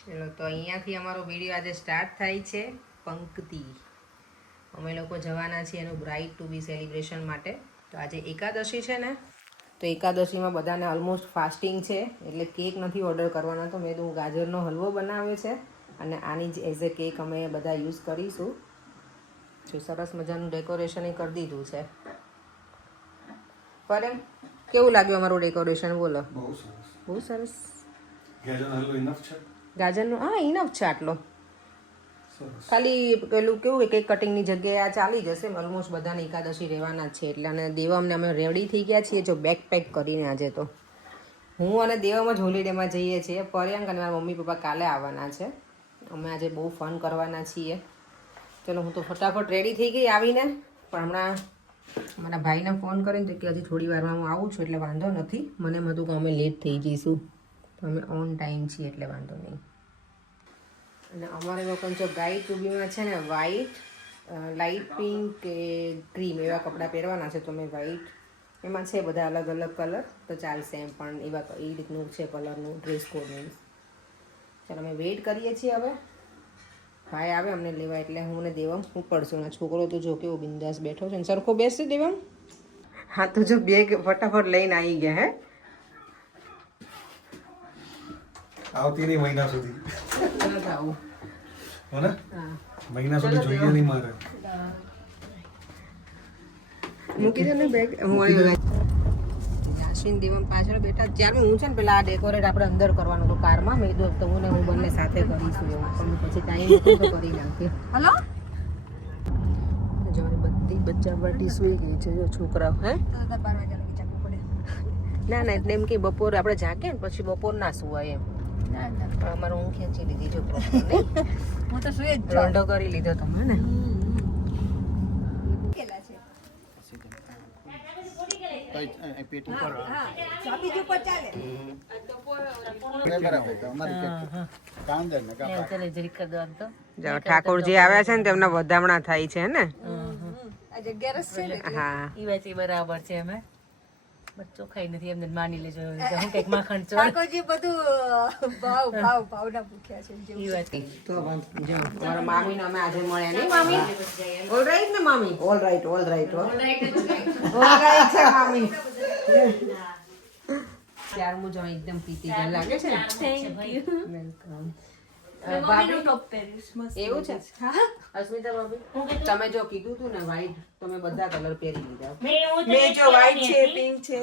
ચલો તો અહીંયાથી અમારો વિડીયો આજે સ્ટાર્ટ થાય છે. પંક્તિ અમે લોકો જવાના છીએ એનું બ્રાઇડ ટુ બી સેલિબ્રેશન માટે. તો આજે એકાદશી છે ને, તો એકાદશીમાં બધાને ઓલમોસ્ટ ફાસ્ટિંગ છે, એટલે કેક નથી ઓર્ડર કરવાના. તો મેં તો ગાજરનો હલવો બનાવ્યો છે અને આની જ એઝ એ કેક અમે બધા યુઝ કરીશું. જો સરસ મજાનું ડેકોરેશન એ કરી દીધું છે. પર કેવું લાગ્યું અમારું ડેકોરેશન? બોલો. બહુ સરસ. ગાજરનો હા ઇનફ છે આટલો. ખાલી પેલું કેવું કેક કટિંગની જગ્યાએ આ ચાલી જશે. ઓલમોસ્ટ બધાને એકાદશી રહેવાના જ છે એટલે. અને દેવમને અમે રેડી થઈ ગયા છીએ જો બેગ પેક કરીને. આજે તો હું અને દેવમ જ હોલિડેમાં જઈએ છીએ. પર્યંક અને મારા મમ્મી પપ્પા કાલે આવવાના છે. અમે આજે બહુ ફન કરવાના છીએ. ચલો હું તો ફટાફટ રેડી થઈ ગઈ આવીને. પણ હમણાં મારા ભાઈને ફોન કરીને કે હજી થોડી વારમાં હું આવું છું એટલે વાંધો નથી. મને એમ હતું કે અમે લેટ થઈ જઈશું, તો અમે ઓન ટાઈમ છીએ એટલે વાંધો નહીં. અને અમારે લોકોને જો બ્રાઇડ ટુ બીમાં છે ને વ્હાઈટ, લાઇટ પિંક કે ક્રીમ એવા કપડાં પહેરવાના છે. તો મેં વ્હાઈટ, એમાં છે બધા અલગ અલગ કલર, તો ચાલશે એમ. પણ એવા એ રીતનું છે કલરનું ડ્રેસ કોડનું. ચાલો અમે વેઇટ કરીએ છીએ. હવે ભાઈ આવે અમને લેવા એટલે હું ને દેવમ ઉપડશું. આ છોકરો તો જો કેવો બિંદાસ બેઠો છે ને. સરખો બેસશે દેવમ? હા તો જો બેગ ફટાફટ લઈને આવી ગયા. હે આવતી નહીં મહિના સુધી. આવું હો ને? મહિના સુધી જોઈએ નહીં મારે. મૂકી દે ને બેગ. હું અશ્વિન દેવમ પાછળ બેઠા. ત્યારમાં હું છે ને પેલા આ ડેકોરેટ આપણે અંદર કરવાનું હતું કારમાં. મેં કીધું તો હું ને હું બંને સાથે કરીશું એવું. પણ પછી ટાઈમ હતો તો કરી નાખ્યો. હલો જો બધી બચ્ચા પાર્ટી સુઈ ગઈ છે. જો છોકરાઓ હે ના ના એટલે એમ કે બપોર આપણે જાગે ને પછી બપોર ના સુવાય એમ. અમારે ઊંઘ ખેંચી લીધી જો. હું તો સુઈ જ રોંઢો કરી લીધો તમે ને. ઠાકોરજી આવ્યા છે ને તેમના વધામણા થાય છે ને. હા બરાબર છે. અમે ચોખાઈ નથી એમને માની લેજો. હું કઈક માખણ ઠાકોરજી બધું ભાવના ભૂખ્યા છે. તો જો મારા મામી ને અમે આજે મળ્યા નહીં. મામી ઓલરાઈટ ને? મામી ઓલરાઈટ ઓલરાઈટ ઓલરાઈટ છે મામી. ત્યાર મુજબ એકદમ પીતી ગઈ લાગે છે. Thank you. વેલકમ. એવું છે? અસ્મિતા ભાભી તમે જો કીધું તું ને વ્હાઈટ, તમે બધા કલર પહેરી લીધા. મેં જો વ્હાઈટ છે, પિંક છે.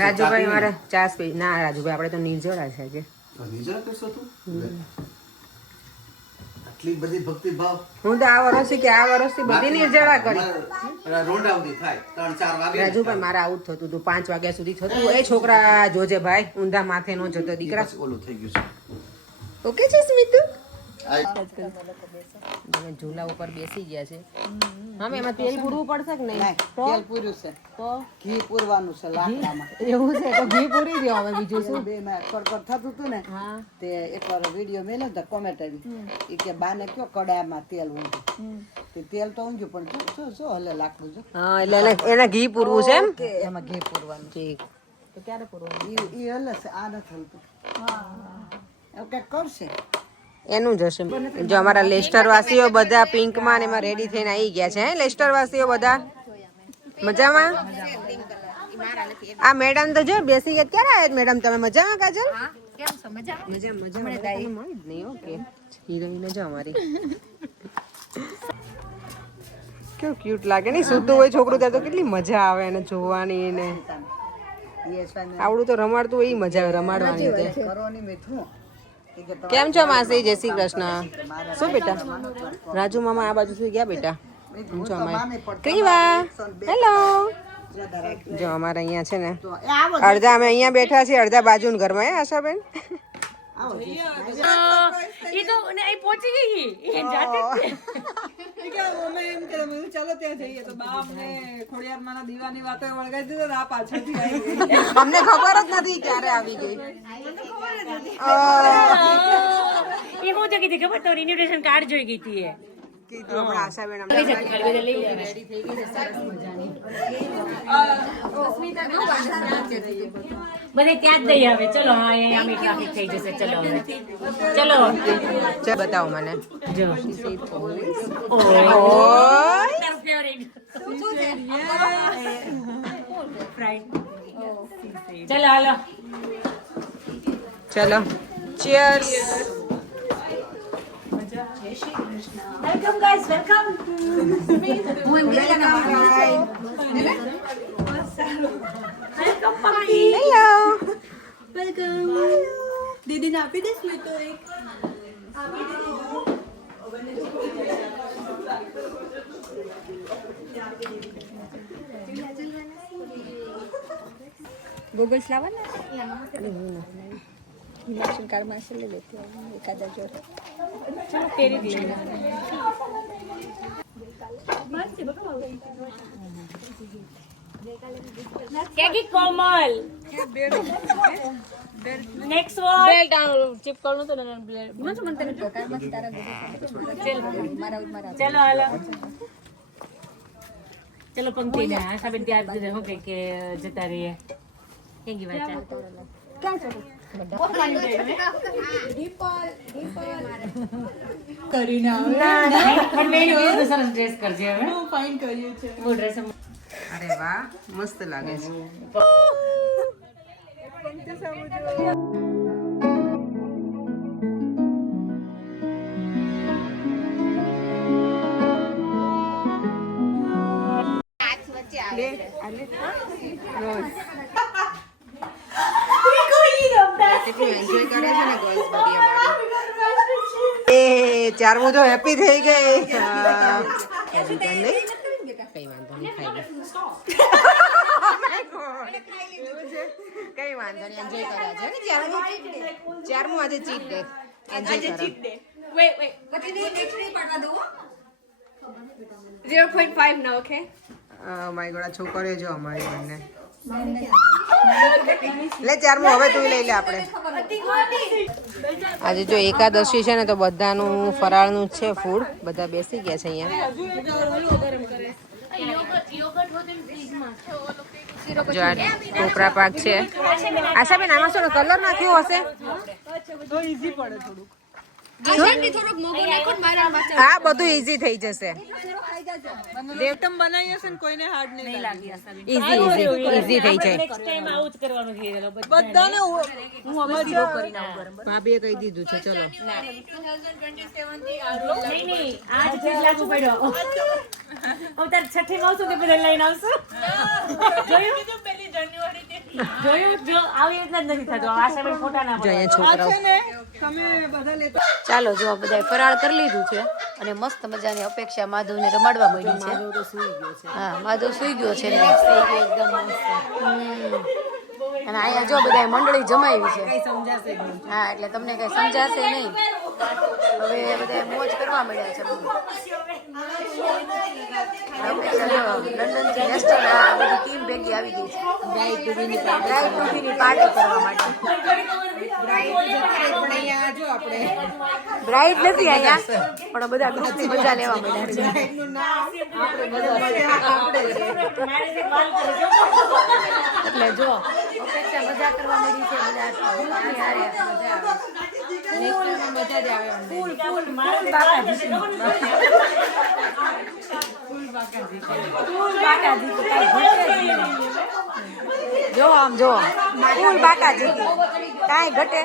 રાજુભાઈ મારે ચાસ પી. ના રાજુભાઈ આપણે તો નિર્જળા છે કે નિર્જળા કરશો તું? આટલી બધી ભક્તિ ભાવ. હું તો આ વર્ષથી બધી નિર્જળા કરી. રોંડા સુધી થાય 3-4 વાગે. રાજુભાઈ મારે આવું જ થતું હતું. 5 વાગ્યા સુધી થતું. એ છોકરા જોજે ભાઈ, ઊંધા માથે નો જતો દીકરા. ઓલું થઈ ગયું છે. ઓકે છે સ્મિતુ? તમે ઝૂલા ઉપર બેસી ગયા છે. હા એમાં તેલ પૂરવું પડશે કે નહીં? તેલ પૂર્યું છે તો ઘી પૂરવાનું છે લાકડામાં. એવું છે તો ઘી પૂરી દો. હવે બીજું શું? બે માં કડકડ થતું હતું ને હા તે એકવાર વિડીયો મેલ્યો તો કોમેન્ટ આવી એ કે બાને કયો કડામાં તેલ ઊંઘ્યું. તે તેલ તો ઊંઘ્યું પણ જો હલે લાકડું જો. હા એટલે એને ઘી પૂરવું છે એમ? એમાં ઘી પૂરવાનું. ઠીક. તો ક્યારે પૂરવાનું? ઈ હલે છે આ નથી હલતું. એવું કંઈક કરશે. એનું જ હશે. જો અમારા લેસ્ટર વાસીઓ બધા પિંકમાં ને એમાં રેડી થઈને આવી ગયા છે. હે લેસ્ટર વાસીઓ બધા મજામાં? આ મેડમ તો જો બેસી ગયા. ક્યારે આવ્યા મેડમ તમે? મજામાં કાજલ? મજામાં. ઓકે હિરોઈન જો અમારી કેવું ક્યુટ લાગે ને. સૂતું હોય છોકરું ત્યારે તો કેટલી મજા આવે એને જોવાની ને. આવડું તો રમાડતું હોય એ મજા આવે રમાડવાની. કરવાની મીઠું. કેમ છો માસી? જય શ્રી કૃષ્ણ. શું બેટા? રાજુ મામા આ બાજુ સુઈ ગયા બેટા. જો અમારે ક્રીવા હેલો. જો અમારે અહીંયા છે ને અડધા અમે અહીંયા બેઠા છીએ, અડધા બાજુ ઘરમાં. હે આશાબેન? અમને ખબર જ નથી ક્યારે આવી ગઈ. એ હું તો કીધી ખબર તો ઇન્વિટેશન કાર્ડ જોઈ ગઈ હતી. કીધું હમણાં આશાબેન અમને રેડી થઈ ગઈ છે સરસ મજાની. બધે ત્યાં જ દઈ આવે. ચલો હા અહીંયા આમી ટ્રાફિક થઈ જશે. ચલો હવે ચલો ચાલ બતાવો મને. જો ઓય ચલો હાલો. ચલો cheers. Welcome guys welcome. Hello. દીદીને આપી દઈશ ને તો એક ગોગલ્સ લાવવાના ઇલેક્શન કાર્ડ માં લઈ લેતી એકાદા જોડે ચલો પહેરી દઈએ. કેકી કોમલ નેક્સ્ટ વોટ બેલ્ટ ચિપ કરનું તો મને મને તને કાર્ડ માં તારા મારા ચલો હાલો. ચલો પંક્તિ ને આશાબેન ત્યાં હું કઈ કે જતા રહીએ. કેંગી વાત કરીને પણ મેં બીજું સરસ ડ્રેસ કરજે હવે. ફાઇન કર્યું છે બહુ ડ્રેસ અરે વાહ મસ્ત લાગે છે. કેટલું એન્જોય કરે છે ને ગર્લ્સ બધી અમારી. એ ચારમું તો હેપી થઈ ગઈ. કઈ વાંધો નહીં ખાઈ લે. કઈ વાંધો નહીં એન્જોય કર્યા છે ને ચારમું આજે ચીટ ડે એન્જોય કરો. 0.5 now, okay? માય ગોડ આ છોકરીઓ જો અમારી બંને. લે ચારમું હવે તું લઈ લે આપણે. આજે જો એકાદશી છે ને તો બધાનું ફરાળનું જ છે ફૂડ. બધા બેસી ગયા છે અહીંયા. જો આ ટોપરા પાક છે. આશાબેન આમાં શું કલર નાખ્યો હશે? હા બધું ઈઝી થઈ જશે. દેવતમ બનાવી હશે ને કોઈને હાર્ડ નહીં લાગી ઈઝી થઈ જાય. નેક્સ્ટ ટાઈમ આવું જ કરવાનું છે. બધાને હું હવે ઝીરો કરીને આવું ભાભીએ કહી દીધું છે. ચલો નહીં આજ જ લાગુ પડ્યો. હું તાર છઠ્ઠી માં આવશું કે બધા લઈને આવશું. જોયું જો આવી રીતના જ નથી થતું. આશાબેન ફોટા ના જો અહીંયા છોકરાઓ. તમે બધા લેતા ચાલો જો બધાએ ફરાળ કરી લીધું છે અને મસ્ત મજાની અપેક્ષા માધવને રમાડવા મળી છે. હા માધવ સુઈ ગયો છે ને. અને અહીંયા જો બધા મંડળી જમાવી છે. હા એટલે તમને કઈ સમજાશે નહીં. હવે બધા મોજ કરવા મળ્યા છે. લંડન થી વેસ્ટર્ન આ બધી ટીમ ભેગી આવી ગઈ છે બ્રાઇડ ટુ બીની પાર્ટી કરવા માટે. બ્રાઇડ નથી અહીંયા પણ બધા ગ્રુપની મજા લેવા મળ્યા છે. એટલે જો અપેક્ષા મજા કરવા મળી છે. બધા ગ્રુપની હારે મજા જ આવે. ફૂલ જો આમ જો ફૂલ બાકા જીતી કાંઈ ઘટે.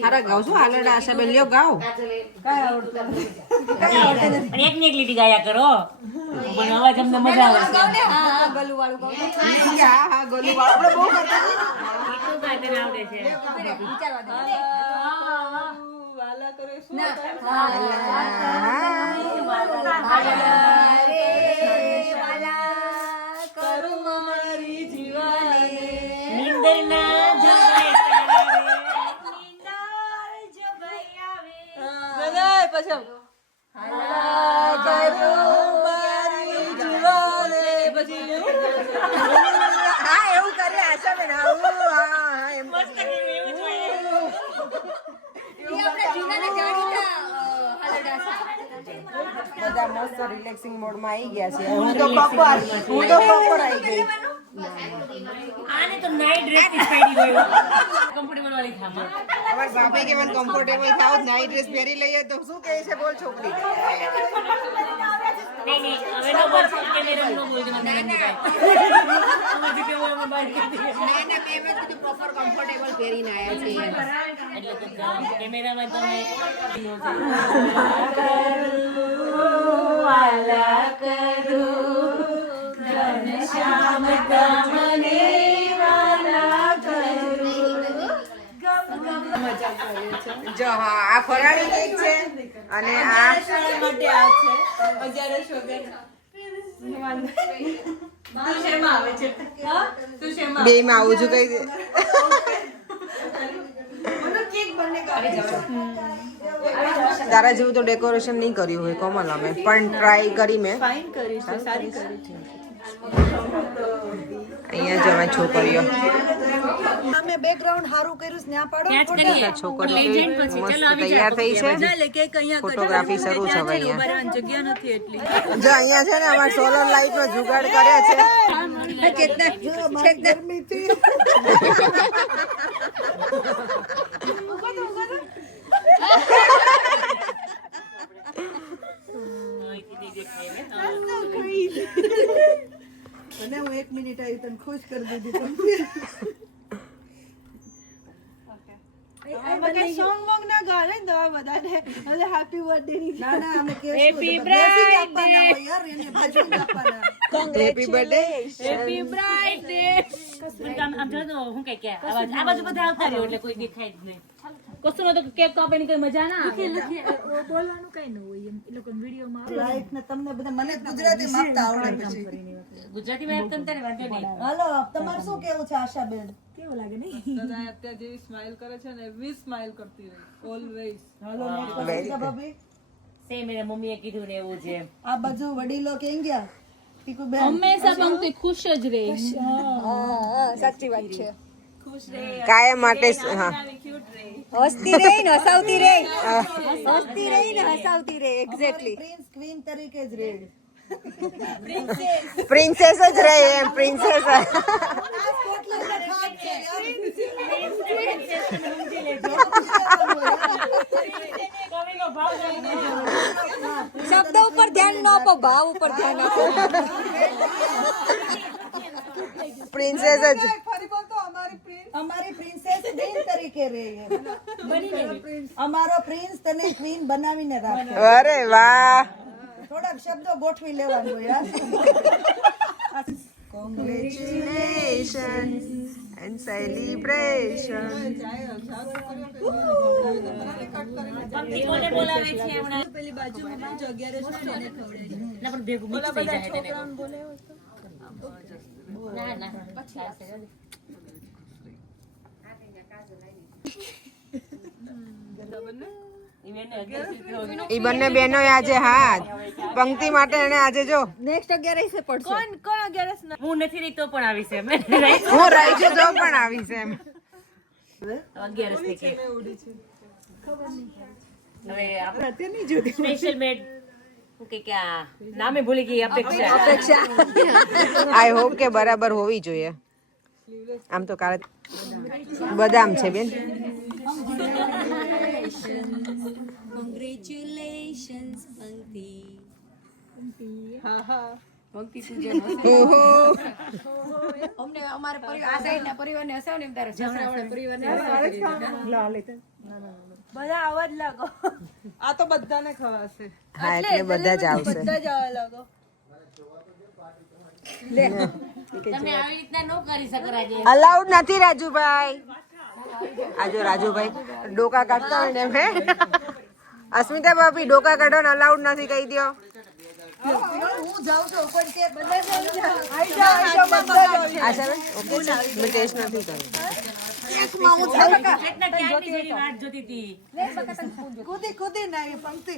સારા ગાવ છો હાલડા આશાબેન લ્યો ગાઓ. એક ને એક લીટી ગાયા કરો. મને અવાજ અમને મજા આવે છે. હા ગલું વાળું કહો હા ગોલી આપણે બહુ કરતા એટલું ગાયને આવડે છે. વાલા કરે શું નીંદર ના જવાય બધા પછી હા એવું કરે આશાબેન. હા એમ બધા મસ્ત રિલેક્સિંગ મોડમાં આવી ગયા છે. હું તો પ્રોપર આવી ગઈ. આને તો નાઈટ ડ્રેસ થી પાડી ગયો કમ્ફર્ટેબલ વાળી ખામાં અમાર બાપે કે મને કમ્ફર્ટેબલ થાવ નાઈટ ડ્રેસ પહેરી લઈએ તો શું કહે છે બોલ છોકરી. નહીં હવે નો બોલ કેમેરા નો બોલ મને ના બે માં કીધું પ્રોપર કમ્ફર્ટેબલ પહેરીને આયા છે. એટલે તો કેમેરામાં તમે જો હા આ ફરાળી કેક છે અને આ માટે આ છે 11 બે માં આવું છું કઈ તારા જેવું તો ડેકોરેશન નહીં કર્યું હોય કોમલ. અમે પણ ટ્રાય કરી મેં. ફાઇન કરી છે સારી કરી છે અહીંયા જ અમે છોકરીઓ અમે બેકગ્રાઉન્ડ સારું કર્યું છે ત્યાં પાડો કેચ કરીએ છોકરીઓ મસ્ત તૈયાર થઈ છે. ફોટોગ્રાફી શરૂ છે હવે અહીંયા. જગ્યા નથી એટલી જો અહીંયા છે ને અમાર સોલર લાઈટ નો જુગાડ કરે છે. અને હું 1 મિનિટ આવી તને ખુશ કરી દીધી તમને સોંગ મોંગ ના ગાલે ને બધાને હવે હેપી બર્થડે ની ના ના અમે કેવું Happy આપવાના હોય યાર એને ભજન આપવાના હેપી બર્થડે. હેપી બ્રાઇડે આમ જો તો હું કે આ બાજુ બધા આવતા રહ્યો એટલે કોઈ દેખાય જ નહીં. કશું નતો કેક કાપવાની કઈ મજા ના આવે. બોલવાનું કઈ ન હોય એમ એ લોકો વિડીયોમાં લાઈફ ને તમને બધા મને ગુજરાતી માપતા આવડે પછી ગુજરાતીમાં એમ તને તારે વાંધો નહીં. હાલો તમારે શું કેવું છે આશાબેન કેવું લાગે નહીં અત્યારે જેવી સ્માઈલ કરે છે ને એવી સ્માઈલ કરતી રહી ઓલવેઝ. હાલો નેક્સ્ટ ભાભી સેમ એને મમ્મીએ કીધું ને એવું છે. આ બાજુ વડીલો કેમ ગયા ટીકુ બેન હંમેશા પંક્તિ ખુશ જ રહે સાચી વાત છે. કાયમ માટે હા હસતી રહી ને હસાવતી રહી હસતી રહી ને હસાવતી રહી એક્ઝેક્ટલી. પ્રિન્સ ક્વીન તરીકે જ રહે પ્રિન્સેસ જ રહે એમ પ્રિન્સેસ. શબ્દ ઉપર ધ્યાન ન આપો ભાવ ઉપર ધ્યાન આપો. પ્રિન્સેસ જ. અમારી પ્રિન્સેસ ક્વીન તરીકે રહે અમારો પ્રિન્સ તને ક્વીન બનાવીને રાખે. અરે વાહ. થોડાક શબ્દો ગોઠવી લેવાનું યાર Congratulations and celebration. પંક્તિ કોને બોલાવે છે હમણાં? પેલી બાજુમાં જો 11 છે ને એને ખવડાવી ના પણ ભેગું mix થઈ જાય તેને. ના ના ઈ બંને બહેનો આજે હા પંક્તિ માટે એને આજે જો નેક્સ્ટ 11 છે પડશે. કોણ 11 ના હું નથી રહી તો પણ આવી છે અમે હું રહી છું તો પણ આવી છે એમ. 11 ની કેક હવે આપણે સ્પેશિયલ મેડ હું કે આ નામે ભૂલી ગઈ અપેક્ષા આઈ હોપ કે બરાબર હોવી જોઈએ. આમ તો કાલે બદામ છે બેન. Congratulations પંક્તિ. અમને અમારા પરિવાર આ સાઈડ ના પરિવારને હસાવ ને તારા જમણાવાળા પરિવારને બધા આવા જ લાગો આ તો બધાને ખવાશે. હા એટલે બધા જ આવશે. બધા જ આવા લાગો તમે આવી રીતના નો કરી શકો રાજે. અલાઉડ નથી રાજુભાઈ. આજો રાજુભાઈ ડોકા કાઢતા હોય ને એમ હે. અસ્મિતા ભાભી ડોકા કાઢો ને અલાઉડ નથી કહી દો. હું જાઉં છું પણ તે બધા આશા બેન ઓકે છે મેં ટેસ્ટ નથી કર્યું. કેટલા ટાઈમની જેની વાટ જોતી હતી. કૂદી કૂદી ના એ પંક્તિ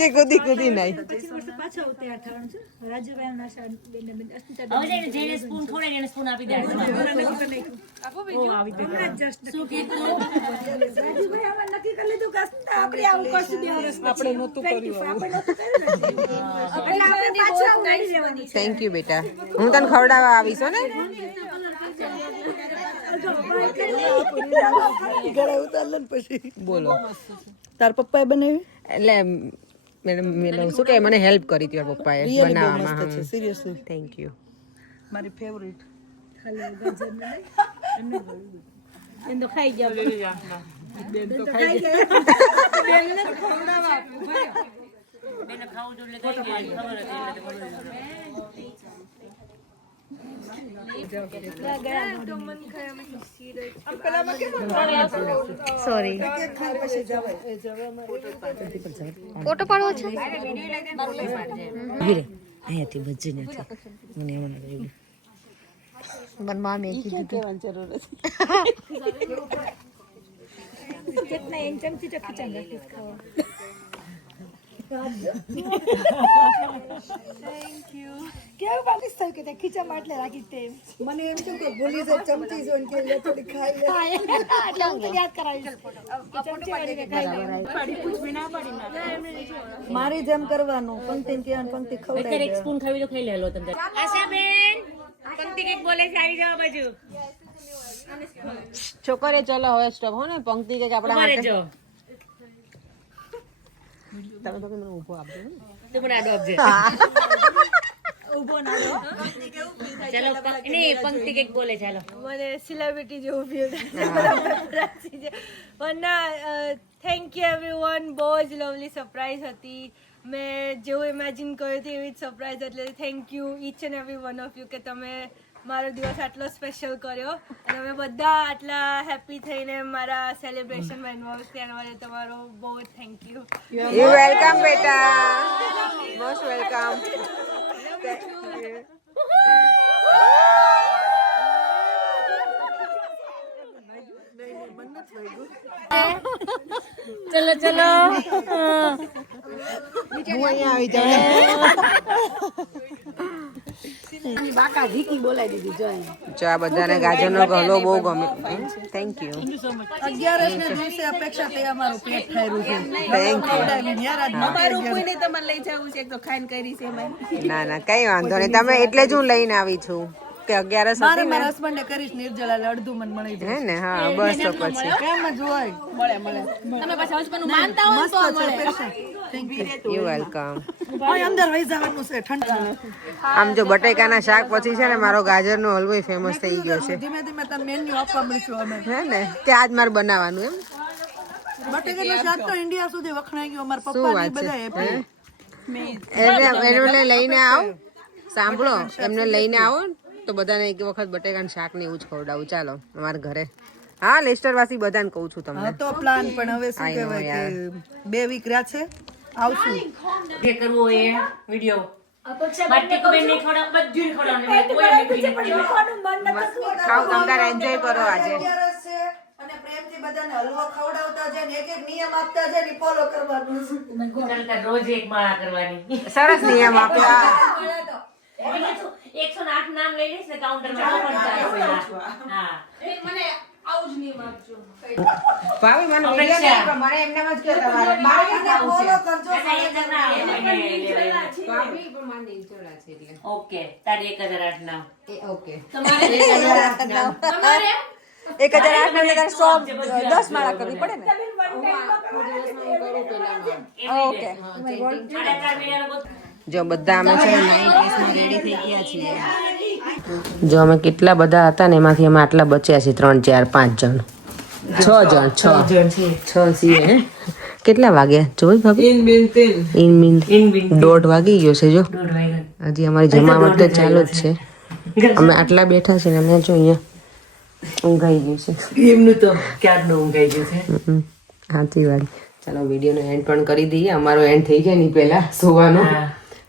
કે કૂદી કૂદી નહીં હવે જેને સ્પૂન ખવડાવે એને સ્પૂન આપી દે. થેન્ક યુ બેટા, હું તને ખવડાવવા આવીશ હો ને. ગળે ઉતાર ને પછી બોલો. તાર પપ્પાએ બનાવી એટલે મેડમ શું કે મને હેલ્પ કરી હતી પપ્પાએ બનાવવામાં. Seriously thank you. મારી ફેવરિટ બેને ખાવું જોઈએ એટલે કઈ ખબર સોરી ફોટો પાડવો છે અહીંયાથી ભજી નથી મને એમાં રહ્યું. પણ મામી કીધું તું. કેવું પાકીસ થયું કે તે ખીચામાં એટલે રાખી તે મને એમ થયું કે ભૂલી જાય ચમચી જોઈને કે લે થોડી ખાઈ લે એટલે હું તો યાદ કરાવી ચમચી વાળીને ખાઈ લે મારી જેમ કરવાનું પંક્તિ કે પંક્તિ ખવડાવી એક સ્પૂન ખાવી તો ખાઈ લે લો તમે. આશાબેન પંક્તિ કંઈક બોલે છે, આવી જાવ બાજુ. છોકરે ચલો હવે સ્ટોપ હો ને. પંક્તિ કે આપણા ઉભા માટે રહેજો. તમે તો મને ઊભો આપજો ને. તું મને આડો આપજે. ચાલો નહીં પંક્તિ કંઈક બોલે. ચાલો મને સેલિબ્રિટી જેવું ફીલ થાય પણ થેન્ક યુ એવરીવન. બહુ જ લવલી સરપ્રાઈઝ હતી. મેં જેવું ઇમેજિન કર્યું હતું એવી જ સરપ્રાઈઝ. એટલે thank you each and every one of you કે તમે મારો દિવસ આટલો સ્પેશિયલ કર્યો અને અમે બધા આટલા હેપી થઈને મારા સેલિબ્રેશનમાં ઇન્વોલ્વ થયા. એના માટે તમારો બહુ જ થેન્ક યુ. યુ વેલકમ બેટા, મોસ્ટ વેલકમ. ચલો ચલો. હું અહીંયા આવી જાઉં. બાકા ઢીકી બોલાવી દીધી જો જો આ બધાને ગાજરનો ગલો બહુ ગમે. Thank you. 11 ને દિવસે અપેક્ષા તે અમારું પેટ ખાયરું છે. Thank you. અમારું કોઈને તમારે લઈ જવું છે તો ખાઈને કરી છે એમાં. ના ના કઈ વાંધો નહીં. તમે એટલે જ હું લઈને આવી છું કે 11 મારે હતી ને. મારા હસબન્ડે કરીશ નિર્જલા અડધું મને મળી જાય હે ને? હા બસ તો પછી કેમ જ હોય તમે પાછા હસબન્ડ માનતા હોય તો મળે. You welcome. અહીં અંદર વહી જવાનું છે ઠંડા. આમ જો બટેકાના શાક પછી છે ને મારો ગાજરનો હલવો ફેમસ થઈ ગયો છે. ધીમે ધીમે તમે મેન્યુ આપવા મળશું અમે. હે ને કે આજ મારે બનાવવાનું એમ. બટેકાનું શાક તો ઇન્ડિયા સુધી વખણાઈ ગયું. અમારા શું પપ્પા વાત બધા છે? happy. એમને લઈને આવો. સાંભળો, એમને લઈને આવો તો બધાને એક વખત બટેકાનું શાક ને એવું જ ખવડાવું. ચાલો અમારા ઘરે. હા લેસ્ટર વાસી બધાને કહું છું તમને. હતો પ્લાન પણ હવે શું I know, કહેવાય કે 2 વીક રહ્યા છે આવશું. જે કરવું હોય એ વિડિયો બાટી કો બેન નહીં ખવડાવ બધું ખવડાવવાનું કોઈ નહીં ખાઓ કંકાર એન્જોય કરો આજે. અને પ્રેમથી બધાને હલવો ખવડાવતા જાય ને એક એક નિયમ આપતા જાય ને ફોલો કરવાનું. રોજ એક માળા કરવાની. સરસ નિયમ આપ્યા. 108 નામ લઈ લઈશ ને કાઉન્ટરમાં હા ભાભી મને વિડિયો નહીં આપો. મને એમનામાં જ કહો તમારે. મારે કઈ ખાવું છે? ભાભી પણ મને ઇન્સ્યોરન્સ છે એટલે. ઓકે તારી 1008 નામ. ઓકે. 1008 ના એટલે 10 માળા કરવી પડે ને. ઓકે જો બધા અમે છે નાઇટ ડ્રેસમાં રેડી થઈ ગયા છીએ. જો અમે કેટલા બધા હતા ને એમાંથી અમે આટલા બચ્યા છીએ. 3 4 5 જણ 6 છીએ. હે કેટલા વાગ્યા જોઈ ભાભી? ઇન મીન 1:30 વાગી ગયો છે. જો હજી અમારી જમાવટ તો ચાલુ જ છે. અમે આટલા બેઠા છે ને અમે જો અહીંયા ઊંઘાઈ ગયું છે. એમનું તો ક્યારનું ઊંઘાઈ ગયું છે. સાચી વાત. ચાલો વિડીયોનો એન્ડ પણ કરી દઈએ. અમારો એન્ડ થઈ જાય નહીં પહેલા સુવાનો.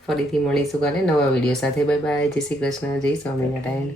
ફરીથી મળીશું કાલે નવા વિડીયો સાથે. Bye bye. જય શ્રી કૃષ્ણ. જય સ્વામિનારાયણ.